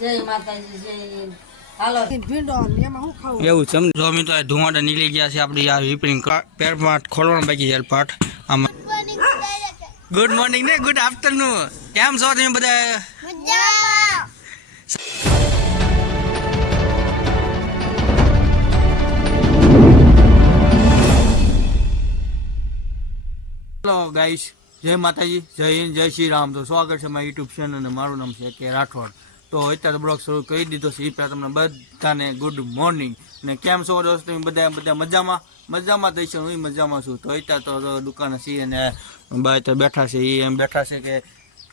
જય માતાજી જય હાલો ભીંડો એમાં હું ખાવું એવું છે જો અમે તો ધુમાડા નીકળી ગયા છે આપણી આ રિપેરિંગ પેરમાં ખોલવાનું બાકી છે પાર્ટ આમાં ગુડ મોર્નિંગ ને ગુડ આફ્ટરનૂન કેમ છો તમે બધા હેલો ગાઈસ જય માતાજી જય હિન્દ જય શ્રી રામ તો સ્વાગત છે મારા યુટ્યુબ ચેનલ અને મારું નામ છે કે રાઠોડ તો અત્યારે બ્લોગ શરૂ કરી દીધો છે એ પહેલાં તમને બધાને ગુડ મોર્નિંગ ને કેમ છો દોસ્તો બધા મજામાં થઈ છે હું મજામાં છું તો અત્યારે તો દુકાને છીએ અને બાય તો બેઠા છે એ એમ બેઠા છે કે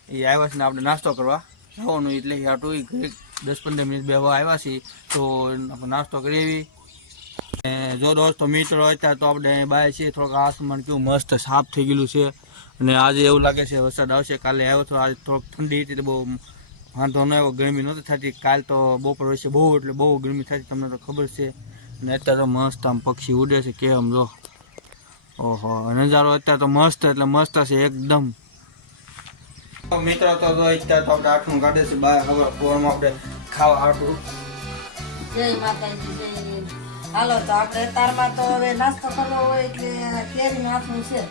એ આવ્યા છે ને આપણે નાસ્તો કરવા જવાનું એટલે આટલું 10-15 મિનિટ બેહવા આવ્યા છીએ તો નાસ્તો કરી જો દોસ્તો મિત્રો અત્યારે તો આપણે બહાર છીએ થોડોક આસમાન કેવું મસ્ત સાફ થઈ ગયેલું છે અને આજે એવું લાગે છે વરસાદ આવશે કાલે આવ્યો તો આજે થોડોક ઠંડી હતી બહુ વાંધો ન આવ્યો ગરમી નહોતી થતી કાલ તો બપોર વચ્ચે બહુ એટલે બહુ ગરમી થતી તમને તો ખબર છે અને અત્યારે તો મસ્ત આમ પક્ષી ઉડે છે કે આમ જો ઓહો નજારો અત્યારે તો મસ્ત એટલે મસ્ત છે એકદમ મિત્રો તો અત્યારે તો આપણે આઠનું કાઢે છે બહાર હવે પોરમાં આપણે ખાવા આટલું જય માતાજી જય હાલો તો આપણે તારમાં તો હવે નાસ્તો કરવો હોય એટલે કેરી નાથનું છે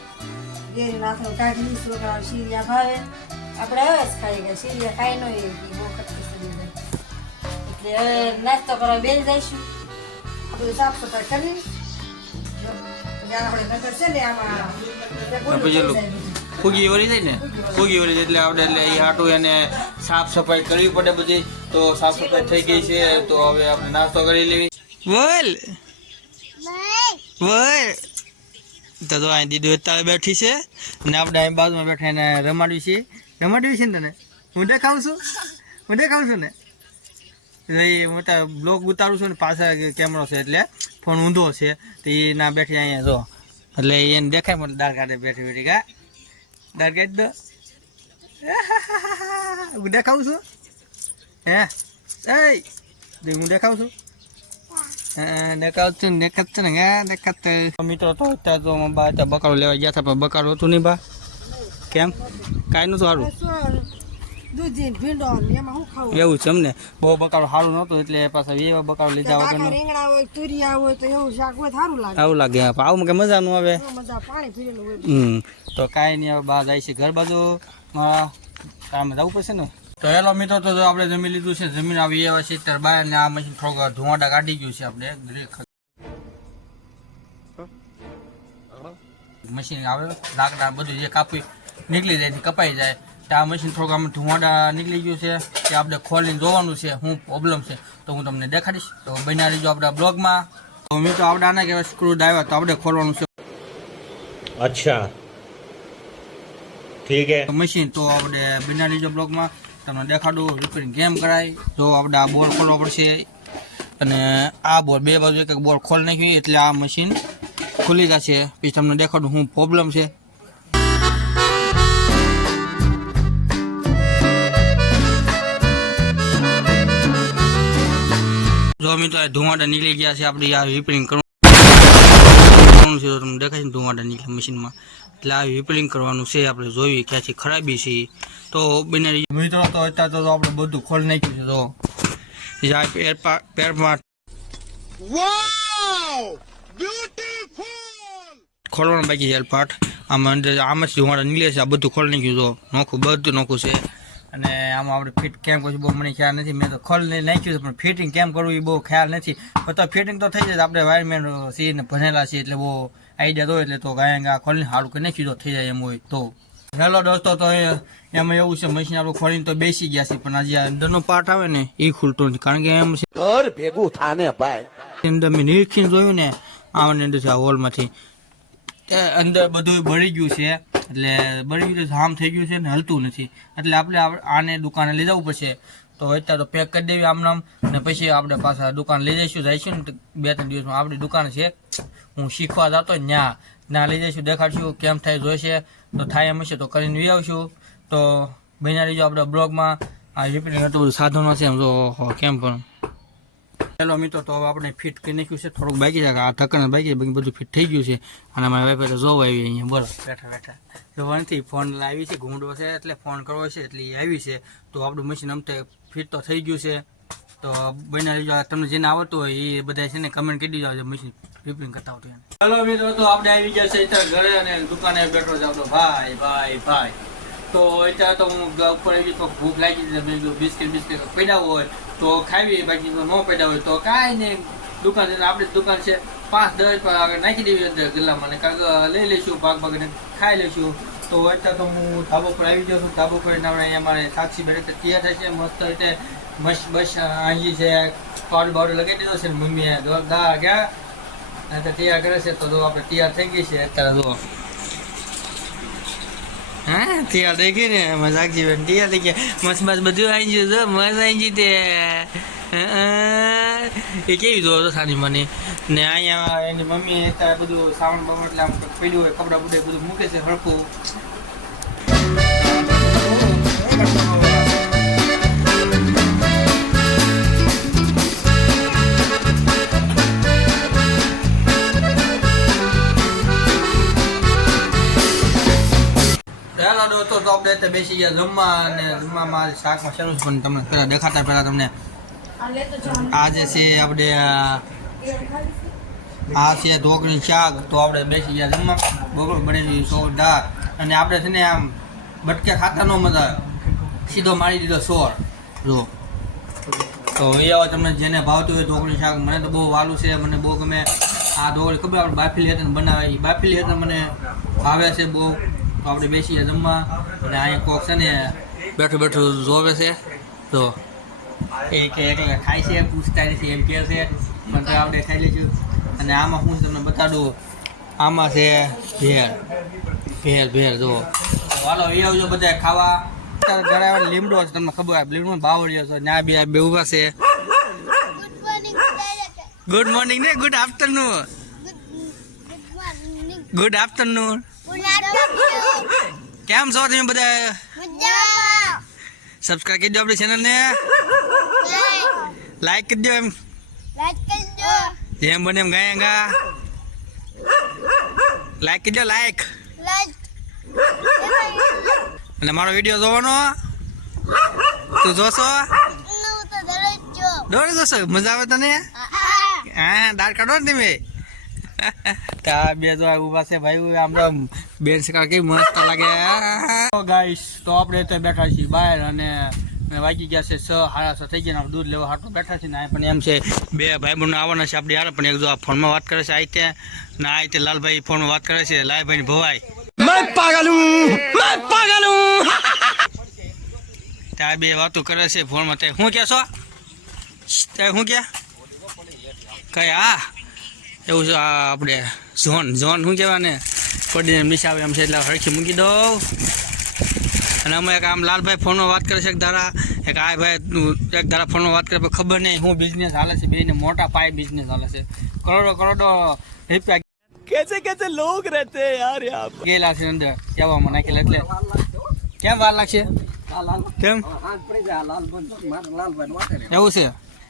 કેરી નાથનું કાઢી છોકરા સીરિયા ભાવે આપણે હવે જ ખાઈ ગયા સીરિયા ખાઈ ન બહુ ખટકી સડી જાય એટલે હવે નાસ્તો કરવા બેસી જઈશું આપણે સાફ સફાઈ કરી આપણે નગર છે ને આમાં ફૂગી વળી જાય ને ફૂગી વળી એટલે આપણે એટલે એ હાટું એને સાફ સફાઈ કરવી પડે બધી તો સાફ સફાઈ થઈ ગઈ છે તો હવે આપણે નાસ્તો કરી લેવી બોલ બોલ તો અહીં દીદી અત્યારે બેઠી છે ને આપણે અહીં બાજુમાં બેઠા એને રમાડવી છે ને તને હું દેખાવું છું ને એટલે મોટા બ્લોગ ઉતારું છું ને પાછળ કેમેરો છે એટલે ફોન ઊંધો છે તો એ ના બેઠી અહીંયા જો એટલે એને દેખાય મને દાળ કાઢે બેઠી કા દાળ કાઢી દો હું દેખાવું છું હે હું દેખાવું છું મિત્રો તો અત્યારે તો બા બકારો લેવા ગયા હતા પણ બકારો હતું નહીં બા કેમ કાંઈ નતું સારું એવું છે એમને બહુ બકારો સારું નહોતું એટલે પાછા એવા બકારો લીધા વગર આવું લાગે આવું કે મજા નું આવે તો કાંઈ નહીં હવે બા જાય છે ઘર બાજુ મારા કામે જવું પડશે ને તો હેલો મિત્રો તો આપણે જમી લીધું છે જમીન આવી એવા છે ત્યારે બહાર ને આ મશીન થોડોક ધુવાડા કાઢી ગયું છે આપણે મશીન આવે લાકડા બધું જે કાપી નીકળી જાય કપાઈ જાય તો આ મશીન થોડુંક આમ ધુવાડા નીકળી ગયું છે કે આપણે ખોલીને જોવાનું છે શું પ્રોબ્લેમ છે તો હું તમને દેખાડીશ તો બન્યા રહીજો આપણા બ્લોગમાં તો મિત્રો આપણે આના કહેવાય સ્ક્રૂ ડ્રાઈવર તો આપણે ખોલવાનું છે અચ્છા ઠીક હે મશીન તો આપણે બન્યા રહીજો બ્લોગમાં તમને દેખાડું રિપેરિંગ કેમ કરાય જો આપણે આ બોર ખોલવો પડશે અને આ બોર બે બાજુ એક બોર ખોલી નાખ્યું એટલે આ મશીન ખુલી જશે પછી તમને દેખાડું શું પ્રોબ્લેમ છે જો અમે તો ધુમાડા નીકળી ગયા છે આપણી આ રિપેરિંગ કરવાનું છે તો તમને દેખાય છે ધુમાડા નીકળે મશીનમાં એટલે આ રિપેરિંગ કરવાનું છે આપણે જોઈ ક્યાંથી ખરાબી છે તો બને મિત્રો તો અત્યારે તો આપણે બધું ખોલી નાખ્યું છે તો પેરમાં ખોલવાનું બાકી છે પાર્ટ આમાં અંદર આમાં જ ધુમાડા નીકળે છે આ બધું ખોલી નાખ્યું તો નોખું બધું નોખું છે અને આમાં આપણે ફિટ કેમ કરશું બહુ મને ખ્યાલ નથી મેં તો ખોલી નાખ્યું છે પણ ફિટિંગ કેમ કરવું એ બહુ ખ્યાલ નથી પણ તો ફિટિંગ તો થઈ જાય આપણે વાયરમેન સીને ભણેલા છીએ એટલે બહુ આઈડિયા દો એટલે તો ગાયા ખોલીને હારું કરી નાખ્યું તો થઈ જાય એમ હોય તો હેલો દોસ્તો તો એમાં એવું છે મશીન આપણું ખોલીને તો બેસી ગયા છે પણ આજે અંદરનો પાર્ટ આવે ને એ ખુલતો નથી કારણ કે એમ ઘર ભેગું થાને ભાઈ અંદર મેં નિરીક્ષણ જોયું ને આવાની અંદર આ હોલમાંથી અંદર બધું બળી ગયું છે એટલે બળી ગયું જામ થઈ ગયું છે ને હલતું નથી એટલે આપણે આને દુકાને લઈ જવું પડશે તો અત્યારે તો પેક કરી દેવી આમ ને પછી આપણે પાછા દુકાન લઈ જઈશું ને 2-3 દિવસમાં આપણી દુકાન છે હું શીખવા જતો ત્યાં લઈ જઈશું દેખાડશું કેમ થાય જોઈશે તો થાય એમ હશે તો કરીને વી આવશું તો બન્યા રહીજો આપણે બ્લોગમાં આ રિપેરિંગ એટલું બધું સાધનો છે એમ જો કેમ પણ ચાલો મિત્રો તો હવે આપણે ફિટ કરી નાખ્યું છે થોડુંક બાકી છે આ ઢક્કણ બાકી બધું ફિટ થઈ ગયું છે અને મારા વાઈફ તો જોવા આવી અહીંયા બોલો બેઠા જોવા નથી ફોન લાવી છે ઘૂંડો છે એટલે ફોન કરવો છે એટલે એ આવી છે તો આપણું મશીન અમતે ફિટ તો થઈ ગયું છે. તો બનાવી લેજો. તમને જેને આવડતું હોય એ બધા છે ને કમેન્ટ કરી દેજો મશીન રિપેરિંગ કરતા આવતું એને. ચાલો મિત્રો, તો આપણે આવી ગયા છે અત્યારે ઘરે અને દુકાને બેઠો છે આપણો ભાઈ. તો અત્યારે તો હું ઉપર આવી તો ભૂખ લાગી છે. મેં કીધું બિસ્કિટ પડ્યા હોય તો ખાવી, બાકી ન પડ્યા હોય તો કાંઈ નહીં. દુકાન છે આપણી દુકાન છે, 5-10 આગળ નાખી દેવી અંદર ગલ્લામાં ને કાંઈક લઈ લઈશું, ભાગ ખાઈ લઈશું. તો અત્યારે તો હું ધાબો પર આવી ગયો છું. ધાબો પર અહીંયા મારે સાક્ષી બેઠક તૈયાર થાય છે મસ્ત રીતે. બસ આંજી છે, પાવડર બાવડર લગાવી દીધો છે. મમ્મીએ દા ગયા અને તૈયાર કરે છે. તો આપણે તૈયાર થઈ ગઈ છે અત્યારે. જુઓ હા, તૈયાર થઈ ગઈ ને સાક્ષી બેન તૈયાર થઈ ગયા. મસ્ત બધું આવી ગયું છે, મસ્ત આવી ગઈ તે. એ કેવી દો સાની મને ને અહીંયા એની મમ્મી અત્યારે બધું સાવણ બાવણ એટલે આમ પડ્યું હોય કપડાં બુડે બધું મૂકે છે હરખું. ચાલો દોસ્તો, તો આપણે અત્યારે બેસી ગયા જમવા અને જમવામાં શાકમાં શરૂ પણ તમને પહેલાં દેખાતા પહેલાં તમને આ જે છે આપણે આ છે ઢોકળી શાક. તો આપણે બેસી ગયા જમવા. બરોબર બનેલી સોરદાર. અને આપણે છે ને આમ બટકે ખાતા ન મજા સીધો મારી દીધો સોર. જો તો એ આવે તમને જેને ભાવતું હોય ઢોકળી શાક. મને તો બહુ વાલું છે, મને બહુ ગમે આ ઢોકળી. ખબર આપણે બાફેલી હતી બનાવે, એ બાફેલી હતી મને ભાવે છે બહુ. તો આપણે બેસી ગયા જમવા અને અહીંયા કોક છે ને બેઠું જોવે છે. તો એ કે ખાય છે, પૂછતા નથી એમ કહે છે, પણ તો આપણે ખાઈ લઈશું. અને આમાં હું તમને બતાડું, આમાં છે ભેળ જુઓ. હાલો એ આવજો બધા ખાવા. ઘરે લીમડો છે, તમને ખબર હોય લીમડો બાવળીઓ છે ને. આ બે ઊભા છે. ગુડ મોર્નિંગ ને ગુડ આફ્ટરનૂન. કેમ છો તમે બધા? સબસ્ક્રાઇબ કરી દો આપણી ચેનલને, લાઈક કરી દો. જેમ બને એમ ગાયંગા લાઈક કરી દો, લાઈક. અને મારો વિડીયો જોવાનો તું જોશો? દોડ જોશો? મજા આવે તને? હા, દાળ કાઢો ને તમે. બે જો ઉભા છે ભાઈ. આમ બેન સકા કેવી મસ્ત લાગે. ગાઈસ, તો આપણે તો બેઠા છીએ બહાર અને વાગી ગયા છે 6:30 થઈ ગયા. દૂધ લેવા હાટું બેઠા છે ને. પણ એમ છે બે ભાઈ બહેનો આવવાના છે આપણી યાર. પણ એક જો આ ફોનમાં વાત કરે છે આ રીતે લાલભાઈ ફોનમાં વાત કરે છે. લાલભાઈ ની ભવાઈ ત્યાં બે વાતો કરે છે ફોનમાં. તે શું કહેશો? શું કે કઈ? હા એવું છે. આપણે ઝોન શું કહેવાય ને પડીને મિસ આવે એમ છે એટલે હરખી મૂકી દઉં. અને અમે એક આમ લાલભાઈ ફોનમાં વાત કરે છે એક ધારા, એક આ ભાઈ એક ધારા ફોનમાં વાત કરે. ખબર નહીં શું બિઝનેસ હાલે છે. બેને મોટા પાયે બિઝનેસ હાલે છે. કરોડો રૂપિયા कैसे लोग रहते हैं यार यहाँ पर. ગયેલા છે અંદર કહેવામાં નાખેલા. એટલે કેમ વાર લાગશે? કેમ એવું છે?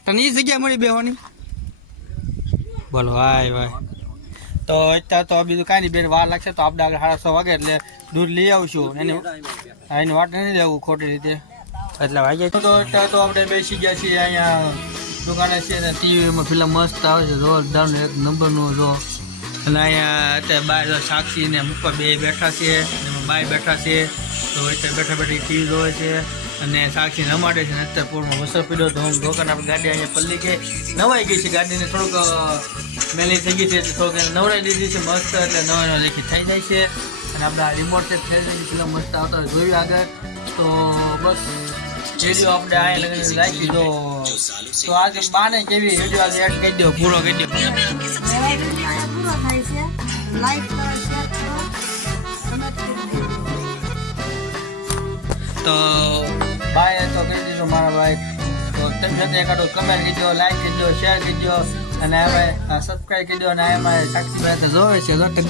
તને એ જગ્યા મળી બેવાની? બોલો ભાઈ. તો અત્યારે તો બીજું કાંઈ નહીં, બેન વાર લાગશે. તો આપણે આગળ 6:30 વાગે એટલે દૂધ લઈ આવશું. એની વાટ નથી લેવું ખોટી રીતે. એટલે વાગ્યા તો અત્યારે તો આપણે બેસી ગયા છીએ અહીંયા દુકાને છે ને. ટીવીમાં ફિલ્મ મસ્ત આવે છે, જોરદાર એક નંબરનું જો. અને અહીંયા અત્યારે બાય સાક્ષી ને મુક્કા બે બેઠા છે, એમાં બાય બેઠા છે. તો અત્યારે બેઠા ટીવી જોવે છે અને સાક્ષી રમાડે છે. અત્યારે પૂરમાં વસર પીડ્યો તો હું દુકાન આપણી ગાડી અહીંયા પલ્લી ગઈ, નવાઈ ગઈ છે. ગાડીને થોડુંક મેલી થઈ ગઈ છે એટલે થોડુંક નવરાઈ દીધી છે મસ્ત. એટલે નવા લેખી થઈ જાય છે. અને આપણા રિમોટ સેટ થઈ જાય છે. મસ્ત આવતા જોયું આગળ. તો બસ વિડીયો આપણે અહીંયા લગાવી રાખી દો. તો આજે બાને કેવી વિડીયો આજે એડ કરી દો, પૂરો કરી દો. પૂરો થાય છે. લાઈક કરો, શેર કરો, કમેન્ટ કરી દો. તો બાય તો કહી દીધું મારા ભાઈ. તો તમે સાથે એકાદો કમેન્ટ કરી દો, લાઈક કરી દો, શેર કરી દો અને એમાં સબસ્ક્રાઈબ કરી દો. અને એમાં સાક્ષી ભાઈ તો જોવે છે, ટગ